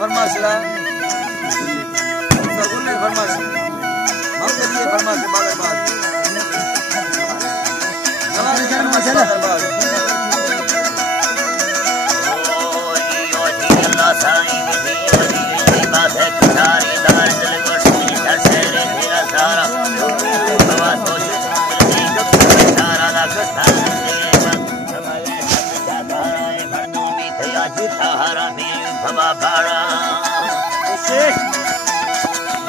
फरमाश ला रसगुल्ले फरमाश मंगलिए फरमाश बागरबाग नवाज फरमाश बागरबाग ओ जी अल्लाह साईं दी बात है सारी दार दिल को से तेरा सारा बाबा सोच सारा दा कथा हरा में भवा बाड़ा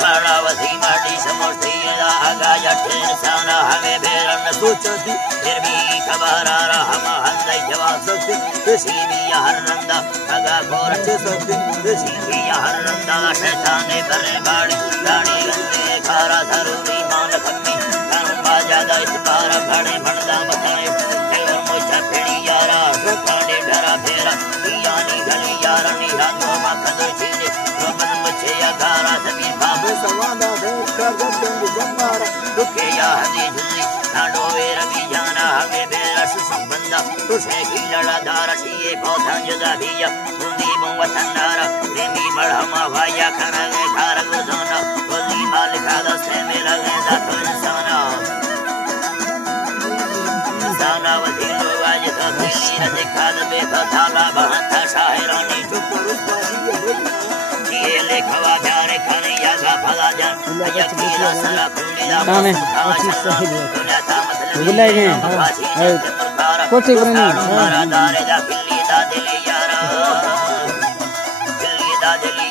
बाड़ा वसी माटी समोसी आगा जटे साना हमें बेरन सोचती फिर भी खबर आ रहा हम हंदई जवाब सकते तुसी भी हर रंदा आगा गोरच सकते तुसी भी हर रंदा शैतान ने करे बाड़ी गाड़ी गंदे खारा जरूरी मान खम्मी करम बाजा दा इतबार खड़े भणदा बताए देवर मोचा फेड़ी यारा कांडे डरा फेरा यानी गली यारनी रातो मा कदो चीने रोबन बचे या गारा सभी बाब सवाना दे कर गंग जमारा दुखे या हदी झुली नाडो वे रवि जाना हमें बेरस संबंधा तुझे की लड़ा दारा टीए पौधा जदा दिया मुंदी बो वतनदारा प्रेमी मढ़मा भाया खाना ले खार गुजाना वली मालिका दस्ते मेरा लेदा तो इंसाना साना वधी लोग आज तो दिल्ली न दिखा दे तो थाला बहता शायरानी चुप रुस्वादी ये लेखवा प्यारे खाने या गा भला जान यकीना सला खुलीदा कामे अच्छी सही बुलाई गए कोठी करनी मारा दारे दा फिल्ली दा दिली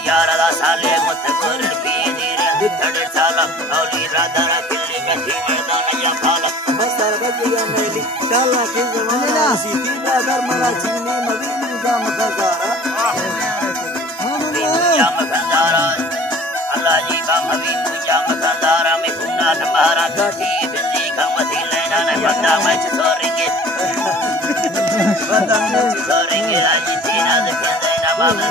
यारा दा साले मुतकुर की नीरे दिथड़ साला औली राधा रा फिल्ली में थी मैदान या फाला बसर बजिया मेली शाला की जमाना सीधी बादर मरा चीनी मदीनी का मखदारा या मखदारा अल्लाह जी का मबीन या मखदारा में गुना तुम्हारा काठी दिल्ली का मदी लेना न बंदा मैच सोरेंगे बंदा मैच सोरेंगे आज तीना देना बाबा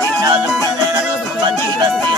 तीना देना तो बंदी बस्ती